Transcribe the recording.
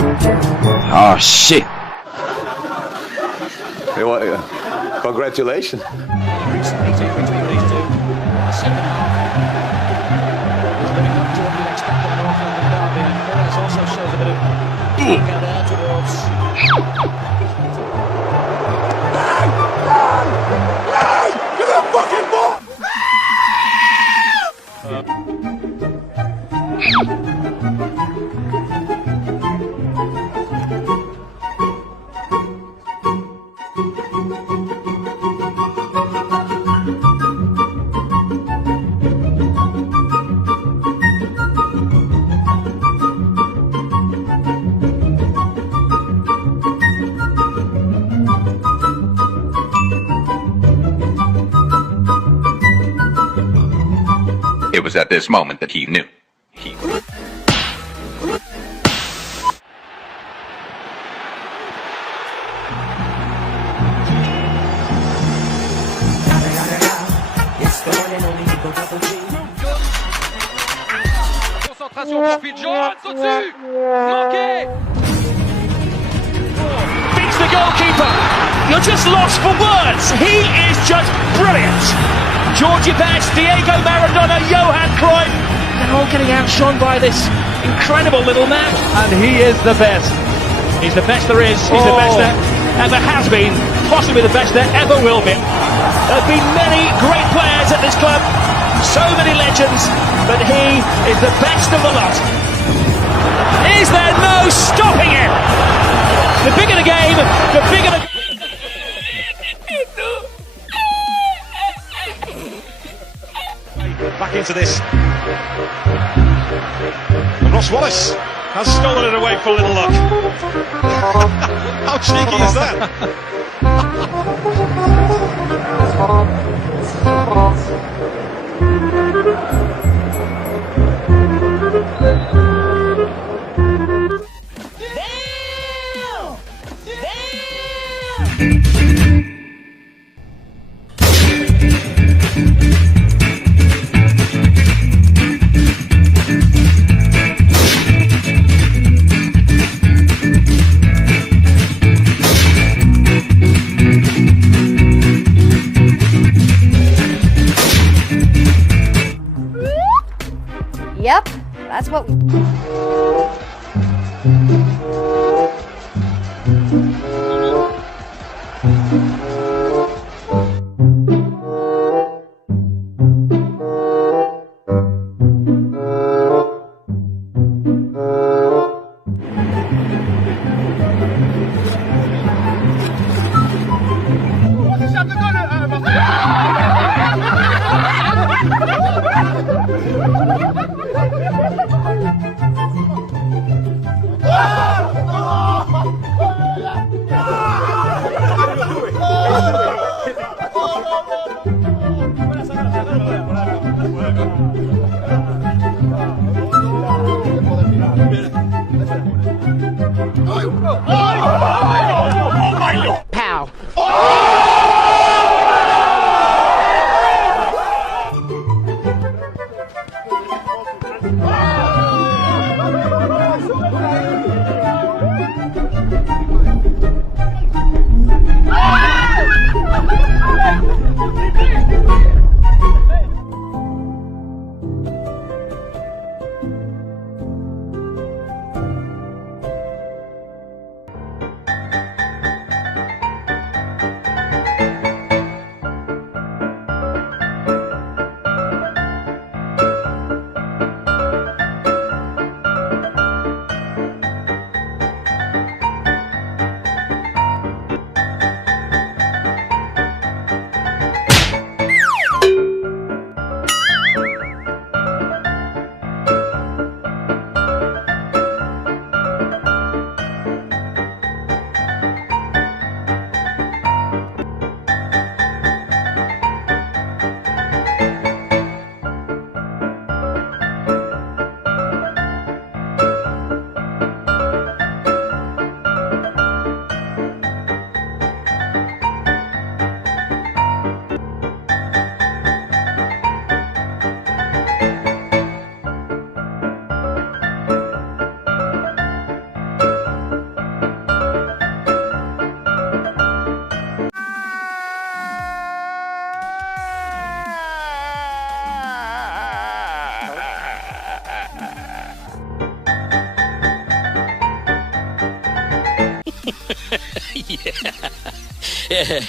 Oh shit. Hey, well, congratulations. Recently, between these two, the second half is living up to what you'd expect of an North London derby, and Perez also shows a bit of anger there towards. Give that fucking ball! It was at this moment that he knew. Concentration pour Phil Jones au-dessus. Manqué. Beats the goalkeeper. You're just lost for words. He is just brilliant. Georgie Best, Diego Maradona, Johan Cruyff, they're all getting outshone by this incredible little man. And he is the best. He's the best there is, he's the best there ever has been, possibly the best there ever will be. There have been many great players at this club, so many legends, but he is the best of the lot. Is there no stopping him? The bigger the game, the bigger the... Back into this. And Ross Wallace has stolen it away for a little look. How cheeky is that? Yep, that's what Pow. Yeah.